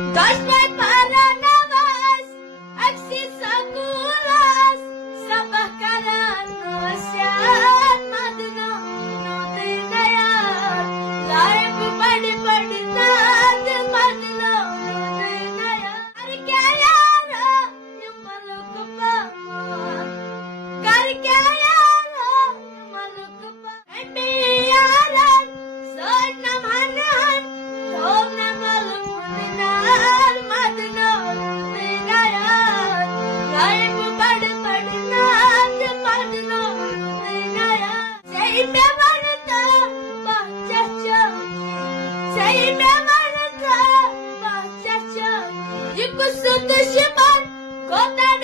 Dois para navas, aksi sakulas, sabakaran nosyat madno nodinaya, laib padi padi nad madno nodinaya. Kar kya yaara maluk pa, kar kya yaara maluk pa. Andi yaaran sonna manan, thomna maluk mudinar madno nodinaya, laib padi padi nad madno nodinaya. Say me varta bachacha, say me varta bachacha. Yikusut shiman kotad